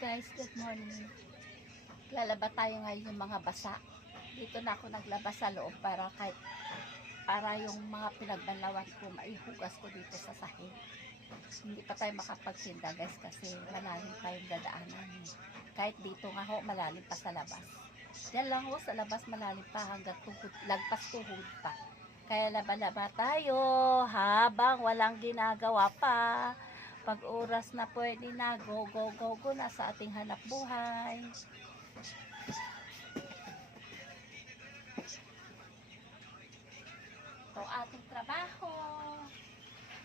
guys, good morning. Lalaba tayo ngayon yung mga basa. Dito na ako naglaba sa loob para yung mga pinagbanlawan ko maihugas ko dito sa sahig. Hindi pa tayo makapagtinda guys kasi malalim tayong dadaanan. Kahit dito nga ho, malalim pa sa labas. Yan lang ho, sa labas malalim pa hanggang tuhod, lagpas tuhod pa. Kaya laba-laba tayo habang walang ginagawa pa. Pag oras na pwede na, go na sa ating hanap buhay. Ito ating trabaho.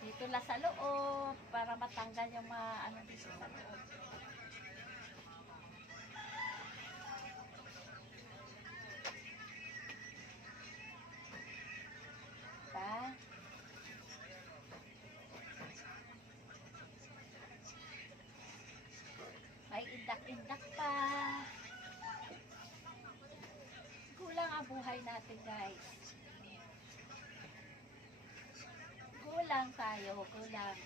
Dito na sa loob para matanggal yung mga ano dito sa loob. Diba? May indak-indak pa. Kulang ang buhay natin guys. Kulang tayo, kulang.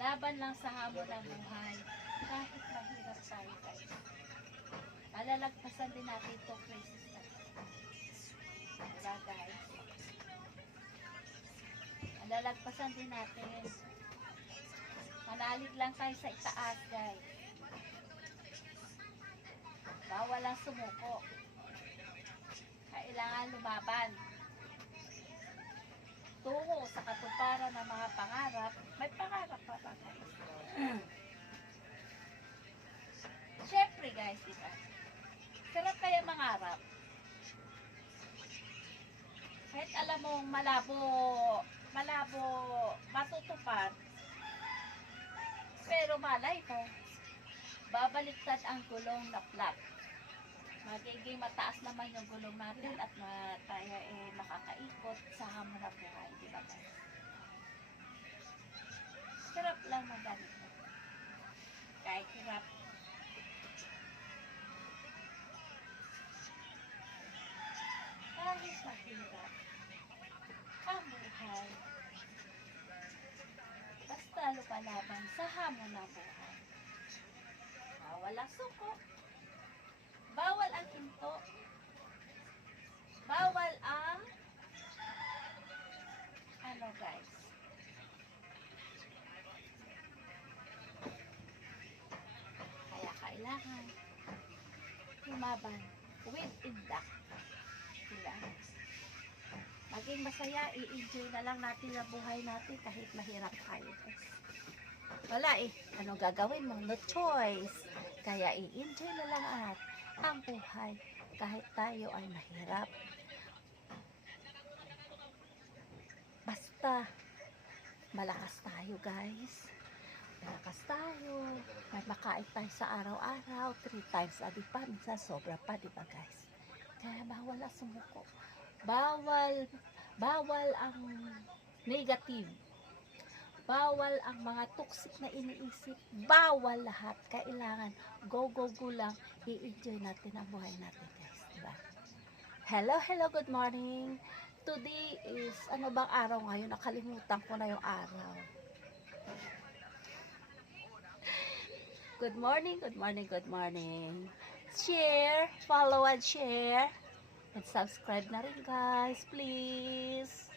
Laban lang sa hamon ng buhay. Kahit mahirap tayo guys. Malalagpasan din natin itong crisis na. Diba guys? Malalagpasan din natin. Manalig lang tayo sa itaas guys. Bawal ang sumuko. Kailangan lumaban. Tungo sa katuparan ng mga pangarap. May pangarap pa ba guys? Siyempre guys, diba? Sarap kaya mangarap. Kahit alam mong malabo matutupad. Pero malay mo, babaliktad ang gulong na flat. Magiging mataas naman yung gulong natin at tayo makakaikot sa hamon na buhay. Diba guys? Sarap lang na ganito. Kahit hirap. Kahit mahirap. Ang buhay. Basta lumalaban sa hamon ng buhay. Bawal ang suko. Bawal ang hinto. Bawal ang ano guys. Kaya kailangan lumaban with indak. Diba? Maging masaya, i-enjoy na lang natin ang buhay natin kahit mahirap tayo guys. Wala ano gagawin mo? No choice. Kaya i-enjoy na lang ang buhay kahit tayo ay mahirap. Basta malakas tayo guys. Malakas tayo. May makain tayo sa araw-araw. 3 times a day pa. Minsan sobra pa, diba guys? Kaya bawal ang sumuko. Bawal ang negative. Bawal ang mga toxic na iniisip. Bawal lahat. Kailangan go lang. I-enjoy natin ang buhay natin guys. Diba? Hello, good morning. Today is, ano bang araw ngayon? Nakalimutan ko na yung araw. Good morning. Share, follow and share. And subscribe na rin guys, please.